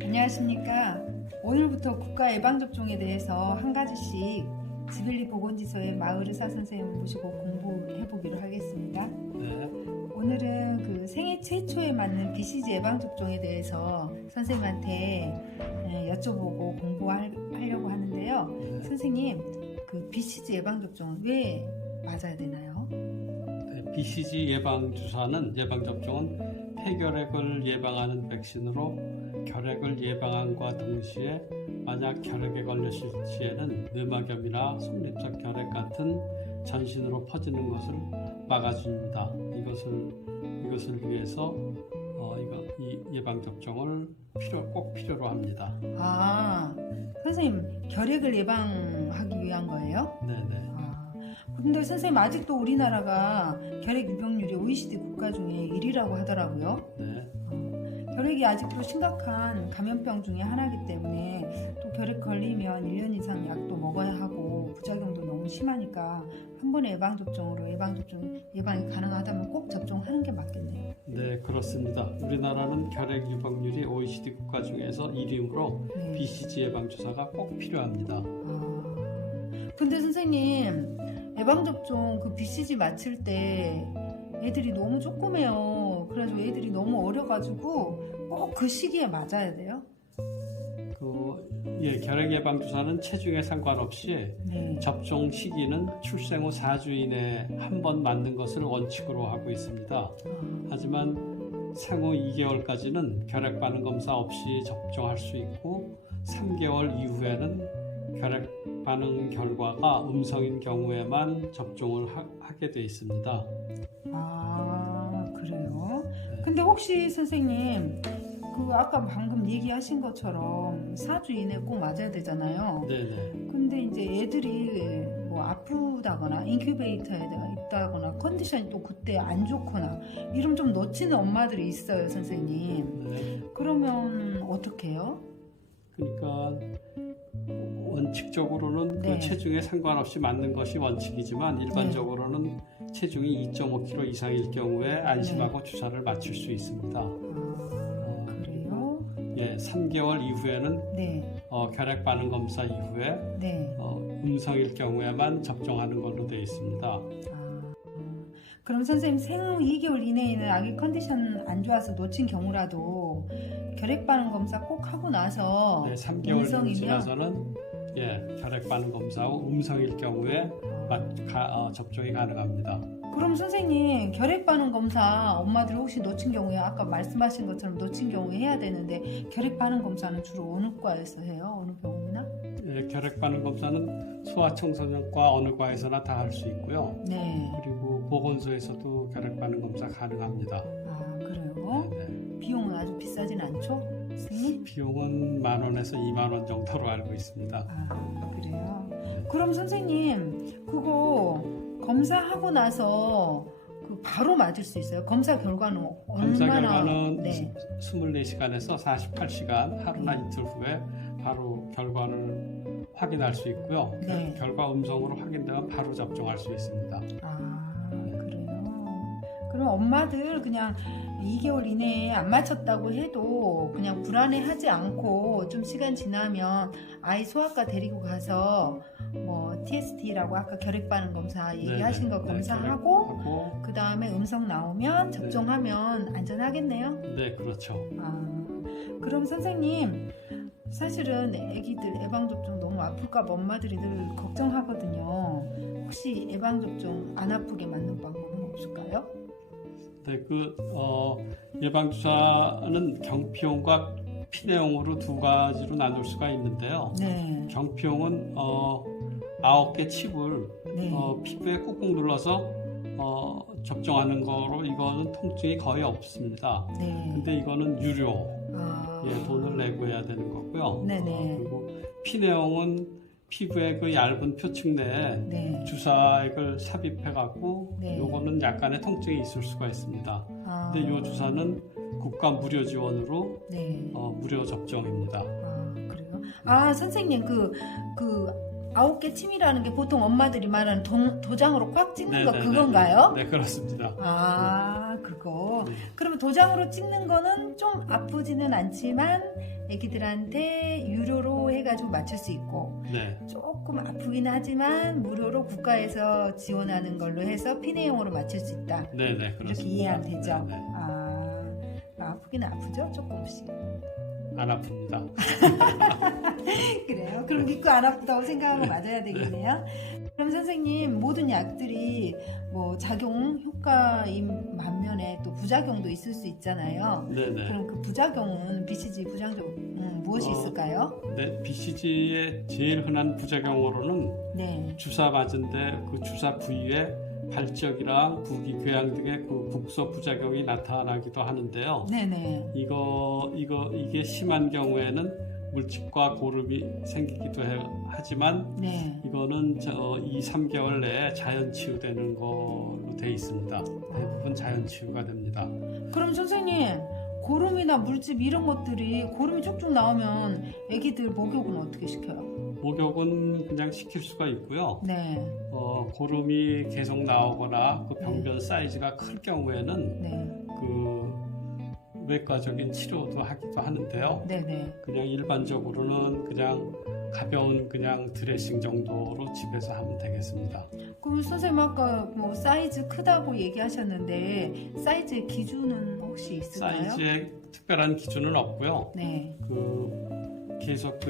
안녕하십니까. 오늘부터 국가 예방접종에 대해서 한 가지씩 지빌리 보건지소의 마을의사 선생님을 모시고 공부해보기로 하겠습니다. 네. 오늘은 그 생애 최초에 맞는 BCG 예방접종에 대해서 선생님한테 여쭤보고 공부하려고 하는데요. 네. 선생님, 그 BCG 예방접종은 왜 맞아야 되나요? BCG 예방접종은 폐결핵을 예방하는 백신으로 결핵을 예방함과 동시에 만약 결핵에 걸렸을 시에는 뇌막염이나 속립적 결핵 같은 전신으로 퍼지는 것을 막아줍니다. 이것을 위해서 이 예방접종을 꼭 필요로 합니다. 선생님, 결핵을 예방하기 위한 거예요? 네네. 근데 선생님, 아직도 우리나라가 결핵 유병률이 OECD 국가 중에 1위라고 하더라고요. 네. 결핵이 아직도 심각한 감염병 중에 하나이기 때문에 또 결핵 걸리면 1년 이상 약도 먹어야 하고 부작용도 너무 심하니까 한 번의 예방이 가능하다면 꼭 접종하는 게 맞겠네요. 네, 그렇습니다. 우리나라는 결핵 유병률이 OECD 국가 중에서 1위이므로 네. BCG 예방주사가 꼭 필요합니다. 근데 선생님, 예방접종 그 BCG 맞힐 때 애들이 너무 조그매요. 그래가지고 애들이 너무 어려가지고 꼭 그 시기에 맞아야 돼요? 결핵 예방주사는 체중에 상관없이 네. 접종 시기는 출생 후 4주 이내에 한 번 맞는 것을 원칙으로 하고 있습니다. 하지만 생후 2개월까지는 결핵 반응 검사 없이 접종할 수 있고 3개월 이후에는 결핵 반응 결과가 음성인 경우에만 접종을 하게 돼 있습니다. 그래요? 네. 근데 혹시 선생님, 아까 방금 얘기하신 것처럼 4주 이내에 꼭 맞아야 되잖아요. 네네. 근데 이제 애들이 뭐 아프다거나 인큐베이터에 있다거나 컨디션이 또 그때 안 좋거나 이러면 좀 놓치는 엄마들이 있어요, 선생님. 네. 그러면 어떻게 해요? 그러니까 원칙적으로는 네. 그 체중에 상관없이 맞는 것이 원칙이지만 일반적으로는 체중이 2.5kg 이상일 경우에 안심하고 주사를 맞출 수 있습니다. 그래요? 3개월 이후에는 네. 결핵 반응 검사 이후에 네. 음성일 경우에만 접종하는 걸로 되어 있습니다. 그럼 선생님, 생후 2개월 이내에는 아기 컨디션 안 좋아서 놓친 경우라도 결핵 반응 검사 꼭 하고 나서 3개월 음성이면 지나서는 결핵 반응 검사 후 음성일 경우에 접종이 가능합니다. 그럼 선생님, 결핵 반응 검사 엄마들 혹시 놓친 경우에 아까 말씀하신 것처럼 놓친 경우에 해야 되는데 결핵 반응 검사는 주로 어느 과에서 해요? 어느 병원이나? 결핵 반응 검사는 소아청소년과 어느 과에서나 다 할 수 있고요. 네. 그리고 보건소에서도 결핵 반응 검사 가능합니다. 그래요? 네. 비용은 아주 비싸진 않죠, 선생님? 비용은 10,000원에서 20,000원 정도로 알고 있습니다. 그래요? 그럼 선생님, 그거 검사하고 나서 바로 맞을 수 있어요? 검사 결과는 검사 얼마나? 결과는 네. 24시간에서 48시간 하루나 이틀 후에 바로 결과를 확인할 수 있고요. 네. 결과 음성으로 확인되면 바로 접종할 수 있습니다. 그래요? 그럼 엄마들 그냥 2개월 이내에 안 맞췄다고 해도 그냥 불안해하지 않고 좀 시간 지나면 아이 소아과 데리고 가서 뭐 TST라고 아까 결핵 반응 검사 얘기하신 거 검사하고 그 다음에 음성 나오면 접종하면 안전하겠네요? 네, 그렇죠. 그럼 선생님, 사실은 애기들 예방접종 너무 아플까봐 엄마들이 늘 걱정하거든요. 혹시 예방접종 안 아프게 맞는 방법은 없을까요? 네, 예방주사는 경피용과 피내용으로 두 가지로 나눌 수가 있는데요. 네. 경피용은 9개 칩을 네. 피부에 꾹꾹 눌러서 접종하는 거로 이거는 통증이 거의 없습니다. 네. 근데 이거는 유료, 돈을 내고 해야 되는 거고요. 네네. 그리고 피내용은 피부의 그 얇은 표층 내에 네. 주사액을 삽입해갖고 네. 요거는 약간의 통증이 있을 수가 있습니다. 근데 요 주사는 국가 무료 지원으로 네. 무료 접종입니다. 그래요? 선생님, 9개 침이라는 게 보통 엄마들이 말하는 도장으로 꽉 찍는 거 네, 그건가요? 네, 그렇습니다. 아, 그거. 네. 그러면 도장으로 찍는 거는 좀 아프지는 않지만 애기들한테 유료로 해가지고 맞출 수 있고 네, 조금 아프긴 하지만 무료로 국가에서 지원하는 걸로 해서 피내용으로 맞출 수 있다. 네, 네, 그렇습니다. 이렇게 이해하면 되죠? 네, 네. 아프긴 아프죠? 조금씩. 안 아픕니다. 그래요? 그럼 믿고 안 아프다고 생각하고 맞아야 되겠네요. 그럼 선생님, 모든 약들이 뭐 작용 효과인 반면에 또 부작용도 있을 수 있잖아요. 네, 네. 그럼 그 부작용은 BCG 부작용 무엇이 있을까요? 네, BCG의 제일 흔한 부작용으로는 네. 주사 맞은데 그 주사 부위에 발적이랑 부기, 궤양 등의 그 국소 부작용이 나타나기도 하는데요. 네네. 이게 심한 경우에는 물집과 고름이 생기기도 하지만 네. 이거는 2, 3개월 내에 자연 치유되는 걸로 돼 있습니다. 대부분 자연 치유가 됩니다. 그럼 선생님, 고름이나 물집 이런 것들이 고름이 쭉쭉 나오면 애기들 목욕은 어떻게 시켜요? 목욕은 그냥 시킬 수가 있고요. 네. 고름이 계속 나오거나 그 병변 사이즈가 클 경우에는 네. 그 외과적인 치료도 하기도 하는데요. 네네. 그냥 일반적으로는 그냥 가벼운 그냥 드레싱 정도로 집에서 하면 되겠습니다. 그럼 선생님 아까 뭐 사이즈 크다고 얘기하셨는데 사이즈의 기준은 혹시 있을까요? 사이즈에 특별한 기준은 없고요. 네. 계속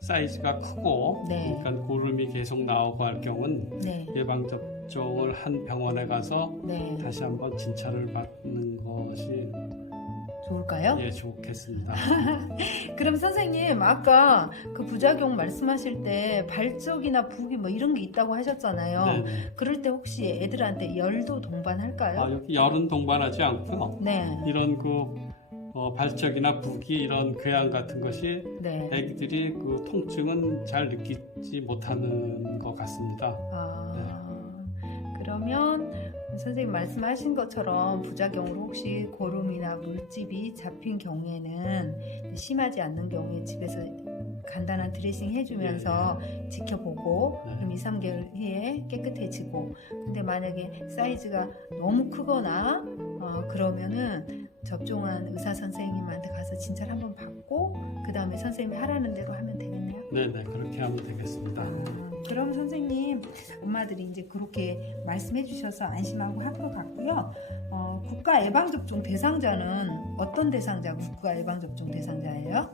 사이즈가 크고 네. 그러니까 고름이 계속 나오고 할 경우는 네. 예방 접종을 한 병원에 가서 네. 다시 한번 진찰을 받는 것이 좋을까요? 좋겠습니다. 그럼 선생님 아까 그 부작용 말씀하실 때 발적이나 부기 뭐 이런 게 있다고 하셨잖아요. 네. 그럴 때 혹시 애들한테 열도 동반할까요? 여기 열은 동반하지 않고요. 네. 이런 발적이나 부기 이런 궤양 같은 것이 네. 애기들이 그 통증은 잘 느끼지 못하는 것 같습니다. 그러면 선생님 말씀하신 것처럼 부작용으로 혹시 고름이나 물집이 잡힌 경우에는 심하지 않는 경우에 집에서 간단한 드레싱 해주면서 지켜보고 네. 그럼 2, 3개월 후에 깨끗해지고 근데 만약에 사이즈가 너무 크거나 그러면은 접종한 의사 선생님한테 가서 진찰 한번 받고 그 다음에 선생님이 하라는 대로 하면 되겠네요. 네네 그렇게 하면 되겠습니다. 그럼 선생님 엄마들이 이제 그렇게 말씀해 주셔서 안심하고 할 것 같고요. 국가 예방접종 대상자는 어떤 대상자가 국가 예방접종 대상자예요?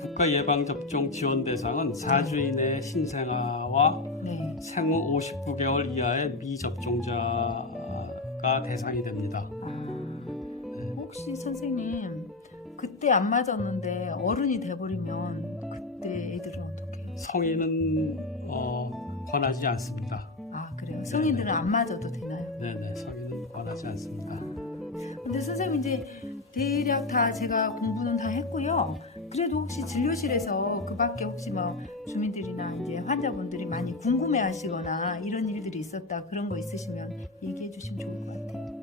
국가 예방접종 지원 대상은 4주 이내의 신생아와 네. 생후 59개월 이하의 미접종자가 대상이 됩니다. 혹시 선생님 그때 안 맞았는데 어른이 돼버리면 그때 애들은 어떻게 해요? 성인은 권하지 않습니다. 그래요? 성인들은 안 맞아도 되나요? 네네 성인은 권하지 않습니다. 근데 선생님 이제 대략 다 제가 공부는 다 했고요. 그래도 혹시 진료실에서 그 밖에 혹시 뭐 주민들이나 이제 환자분들이 많이 궁금해 하시거나 이런 일들이 있었다 그런 거 있으시면 얘기해 주시면 좋을 것 같아요.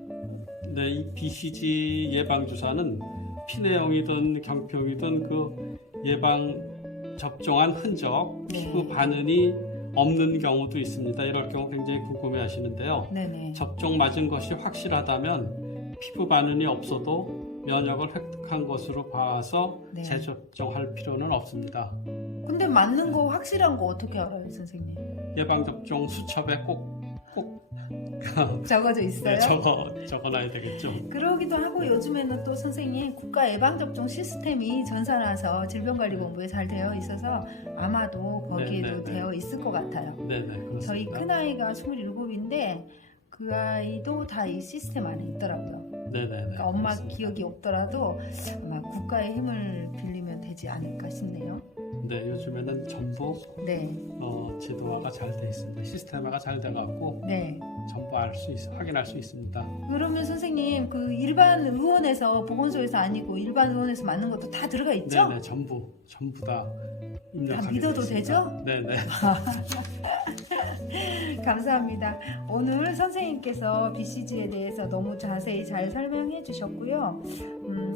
네, 이 BCG 예방주사는 피내용이든 경평이든 그 예방 접종한 흔적, 피부 반응이 없는 경우도 있습니다. 이럴 경우 굉장히 궁금해 하시는데요. 네네. 접종 맞은 것이 확실하다면 피부 반응이 없어도 면역을 획득한 것으로 봐서 재접종할 필요는 없습니다. 근데 맞는 거 확실한 거 어떻게 알아요, 선생님? 예방접종 수첩에 꼭 적어져 있어요? 네, 적어놔야 되겠죠. 그러기도 하고 요즘에는 또 선생님 국가 예방접종 시스템이 전산화서 질병관리본부에 잘 되어 있어서 아마도 거기에도 되어 있을 것 같아요. 네네 그렇습니다. 저희 큰아이가 27인데 그 아이도 다 이 시스템 안에 있더라고요. 네네네. 그러니까 엄마 그렇습니다. 기억이 없더라도 아마 국가의 힘을 빌리면 되지 않을까 싶네요. 네, 요즘에는 전부 네. 제도화가 잘 돼 있습니다. 시스템화가 잘 돼갖고 네. 전부 확인할 수 있습니다. 그러면 선생님 그 일반 의원에서 보건소에서 아니고 일반 의원에서 맞는 것도 다 들어가 있죠? 네네, 전부 다 입력하게 믿어도 돼 있습니다. 되죠? 네네. 감사합니다. 오늘 선생님께서 BCG에 대해서 너무 자세히 잘 설명해 주셨고요.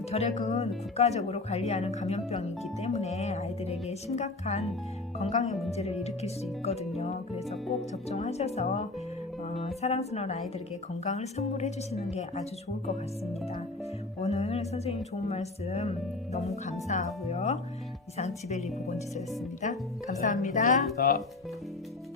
결핵은 국가적으로 관리하는 감염병이기 때문에 아이들에게 심각한 건강의 문제를 일으킬 수 있거든요. 그래서 꼭 접종하셔서 사랑스러운 아이들에게 건강을 선물해 주시는 게 아주 좋을 것 같습니다. 오늘 선생님 좋은 말씀 너무 감사하고요. 이상 지벨리 보건지소였습니다. 감사합니다. 감사합니다.